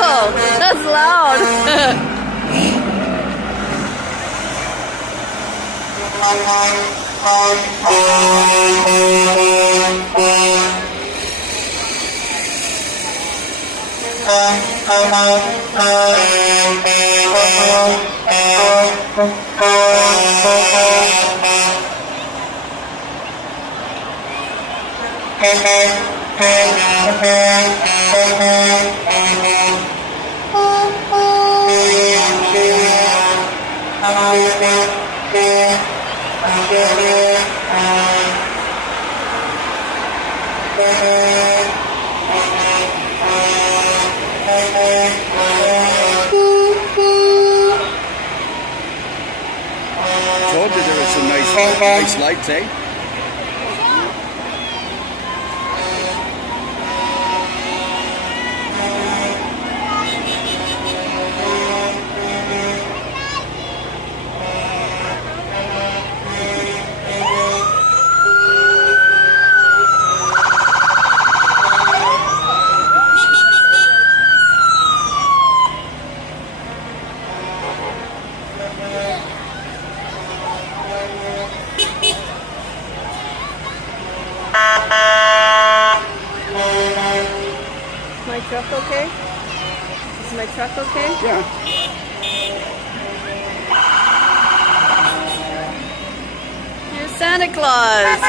Whoa, that's loud. Told you there was some nice lights, eh? My truck okay? Is my truck okay? Yeah. Here's Santa Claus.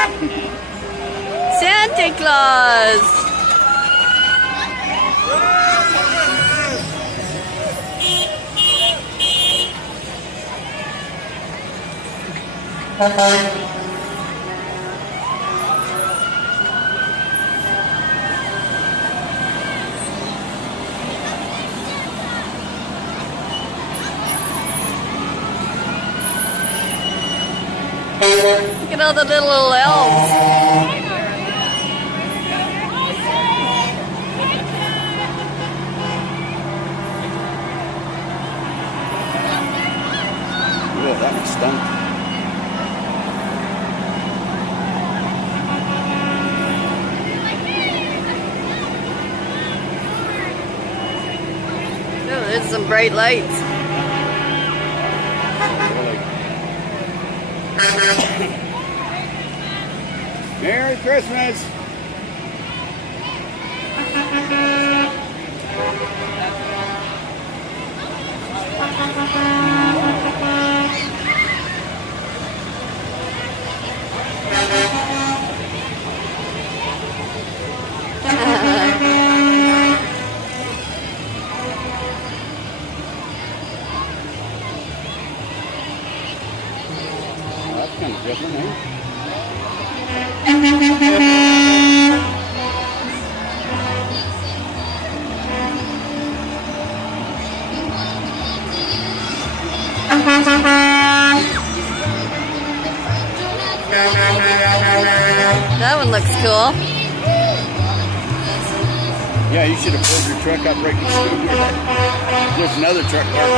Santa Claus. Look at all the little elves. Whoa, that was stunk. Oh, there's some bright lights. Merry Christmas! That's kind of different, eh? That one looks cool. Yeah, you should have pulled your truck up right beside here. There's another truck parked.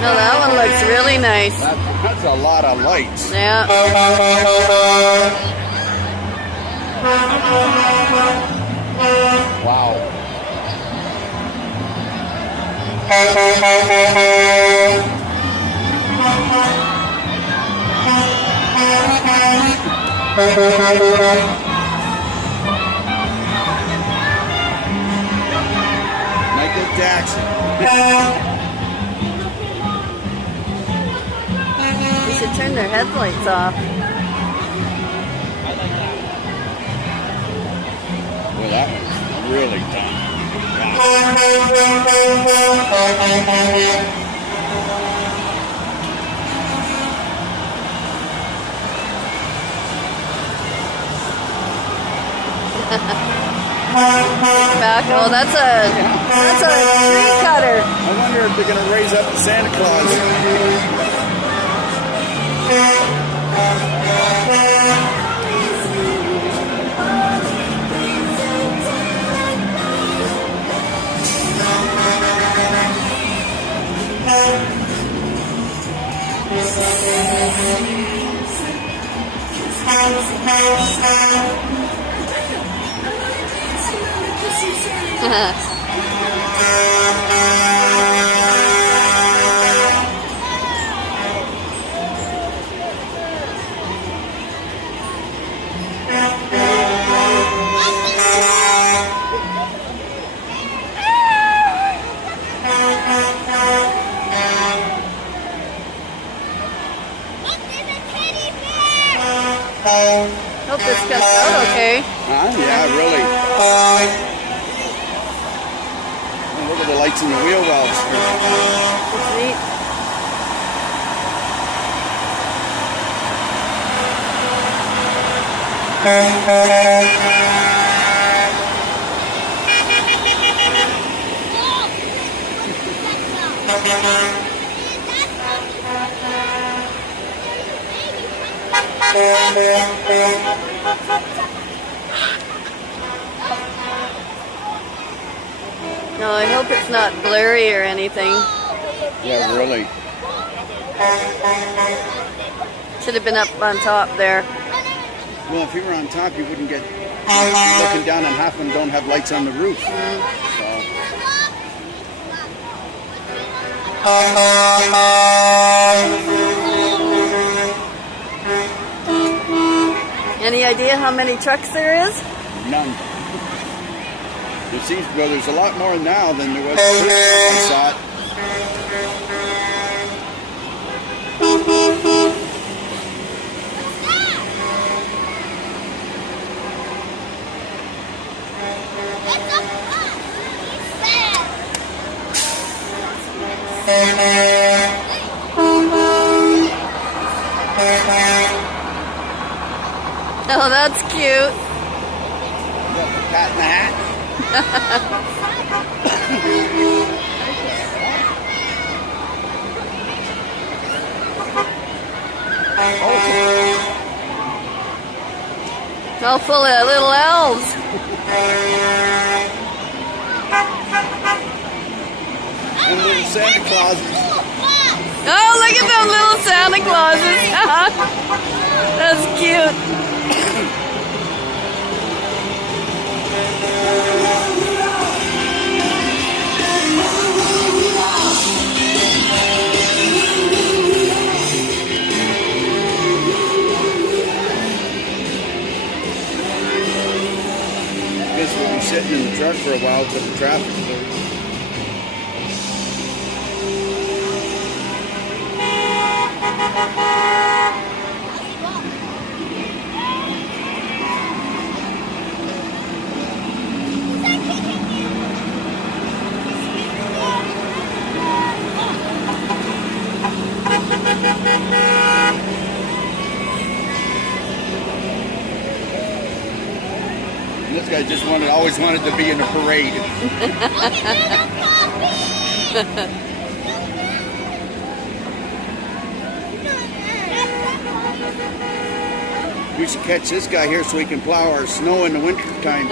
No, that one looks really nice. That's a lot of lights. Yeah. Wow. Michael Jackson. You should turn their headlights off. Well, that was really done. Back. Oh, that's a tree cutter. I wonder if they're going to raise up the Santa Claus. Hope this comes out okay. Yeah, really. Oh, look at the lights in the wheel wells. It's neat. No, I hope it's not blurry or anything. Yeah, really. Should have been up on top there. Well, if you were on top, you wouldn't get looking down, and half of them don't have lights on the roof. So. Any idea how many trucks there is? None. It seems, well, there's a lot more now than there was the first time I saw it. Oh, that's cute. Got the cat in the hat. All full of little elves. And little Santa Clauses. Oh, look at them little Santa Clauses. That's cute. Guess we'll be sitting in the truck for a while till the traffic clears. This guy just always wanted to be in a parade. We should catch this guy here so we can plow our snow in the winter time.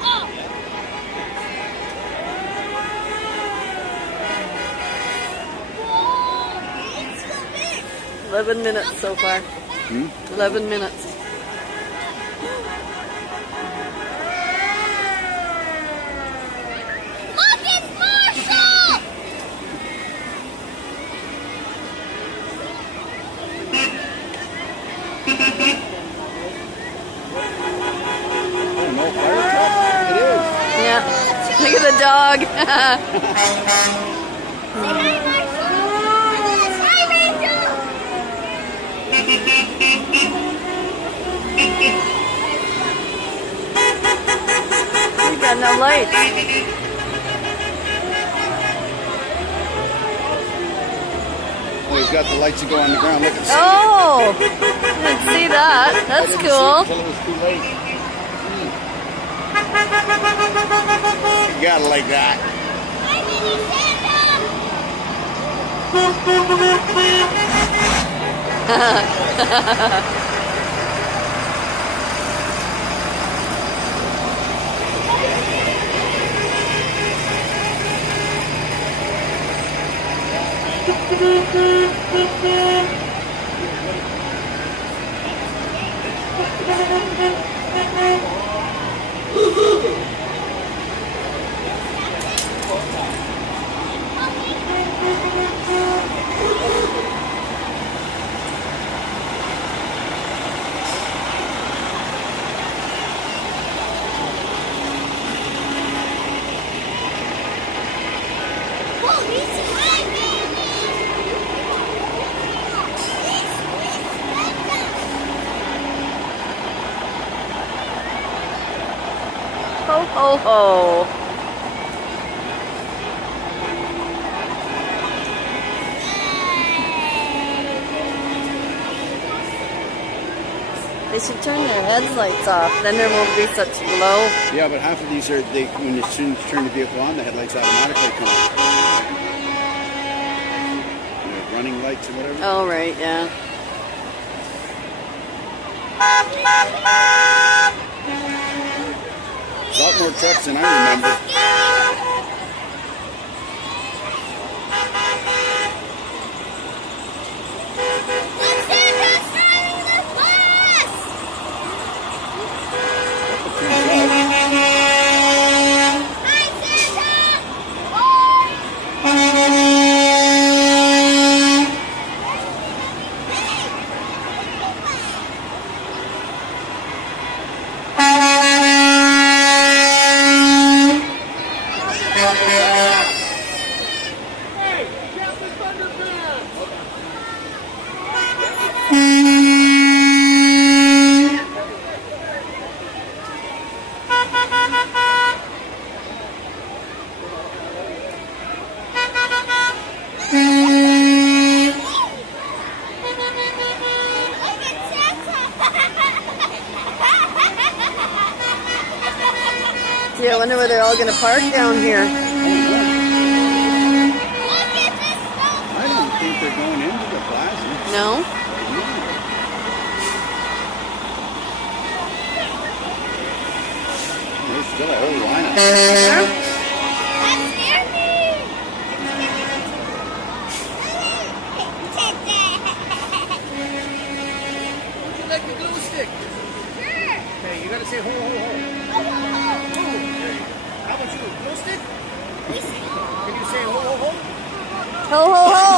Oh. 11 minutes so far. 11 minutes. Look, it's Marshall! Oh no, fire truck? It is. Yeah. Look at the dog. Say hi, Marshall! Hi, Rachel! You got no lights. Oh, he's got the lights that go on the ground. Look at the Oh, didn't see that. That's cool. Until it was too late. You gotta like that. Hi, Mini Santa! Whoa, he's my baby! Ho, ho, ho. They should turn their headlights off. Then there won't be such glow. Yeah, but half of these are, when you turn the vehicle on, the headlights automatically come on. You know, running lights or whatever. Oh, right, yeah. There's a lot more trucks than I remember. Gee, I wonder where they're all going to park down here. I don't think they're going into the plaza. No? There's still a whole lineup. Would you like the glue stick? Okay, you gotta say ho ho ho. How about you? Glue stick? Can you say ho ho ho? Ho, ho, ho.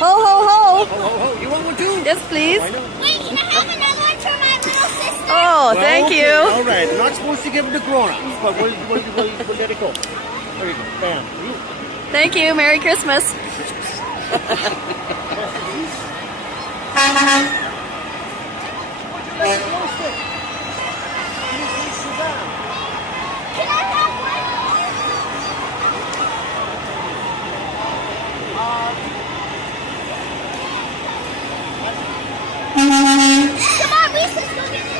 Ho, ho, ho. Ho ho ho. You want one too? Yes, please. I know. Wait, can I have another one for my little sister? Oh, Well, thank okay, you. All right, we're not supposed to give it to grown-ups, but we'll let it go. There you go. Bam. You. Thank you. Merry Christmas. Glue stick. Suzanne. Can I have one? Come on, Reese, let's go get this.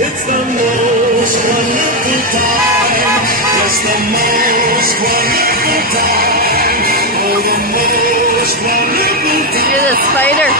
It's the most wonderful time. It's the most wonderful time. Oh, the most wonderful time. You're the spider.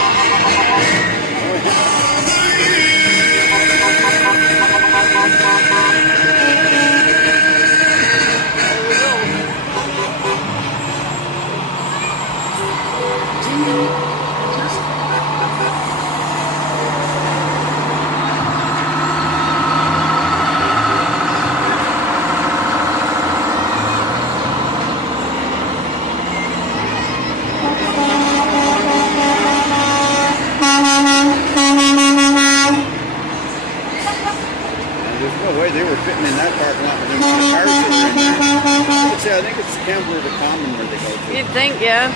say, I think it's Kembler the Common where they go to. You'd think, yeah.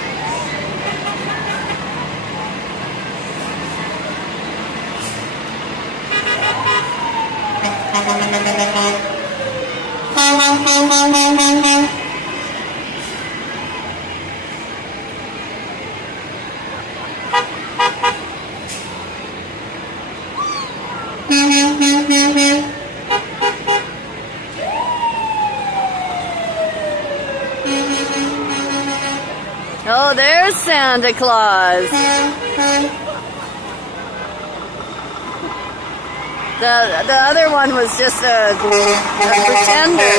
Oh, there's Santa Claus. The other one was just a pretender.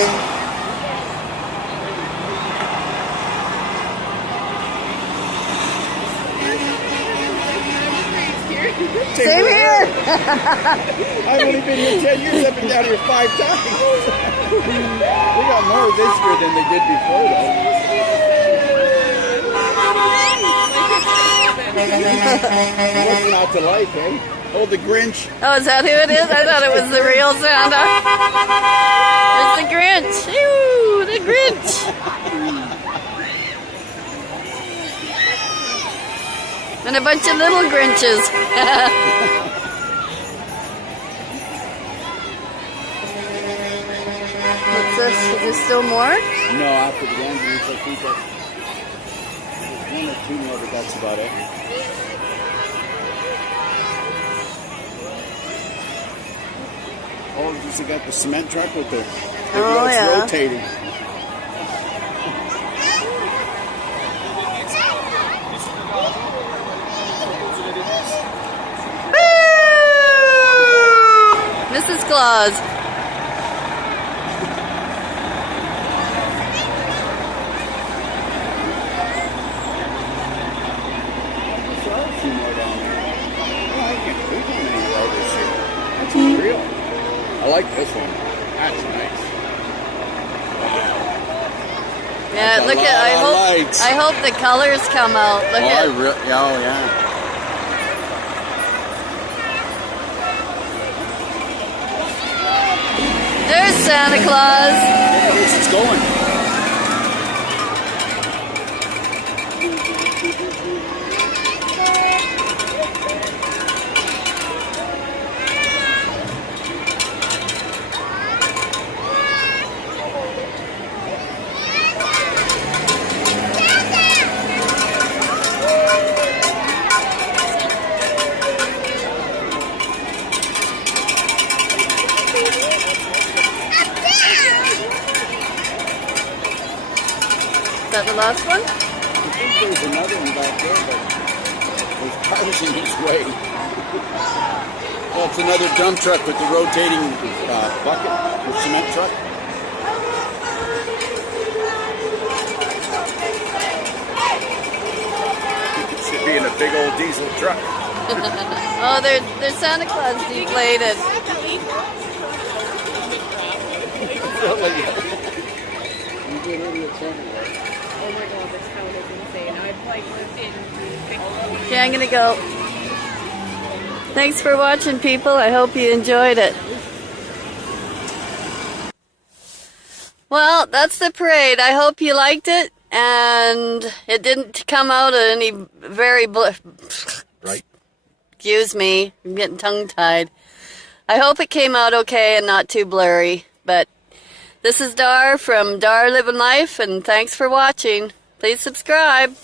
Same here. I've only been here 10 years. I've been down here 5 times. We got more this year than they did before, though. What's not to like, eh? Oh, the Grinch. Oh, is that who it is? I thought it was the real Santa. It's the Grinch. Ew, the Grinch. And a bunch of little Grinches. What's this? Is there still more? No, after the ambulance, I think that there's 1 or 2 more, but that's about it. Oh, just they got the cement truck with the Oh, it's yeah. rotating. Mrs. Claus. A few more down there. Oh, I can't believe how many there are this year. That's unreal. I like this one. That's nice. Yeah, That's a look lot at. of lights. I hope the colors come out. Look at. Oh, yeah. There's Santa Claus. This is going. Is that the last one? I think there's another one back there, but there's cars in his way. Oh, it's another dump truck with the rotating bucket, the cement truck. It should be in a big old diesel truck. Oh, they're Santa Claus deflated. You good idiots everywhere. Oh my god, this town is insane. I've like lived in Okay, I'm gonna go. Thanks for watching, people. I hope you enjoyed it. Well, that's the parade. I hope you liked it, and it didn't come out any very Right. Excuse me, I'm getting tongue-tied. I hope it came out okay and not too blurry, but this is Dar from Dar Living Life, and thanks for watching. Please subscribe.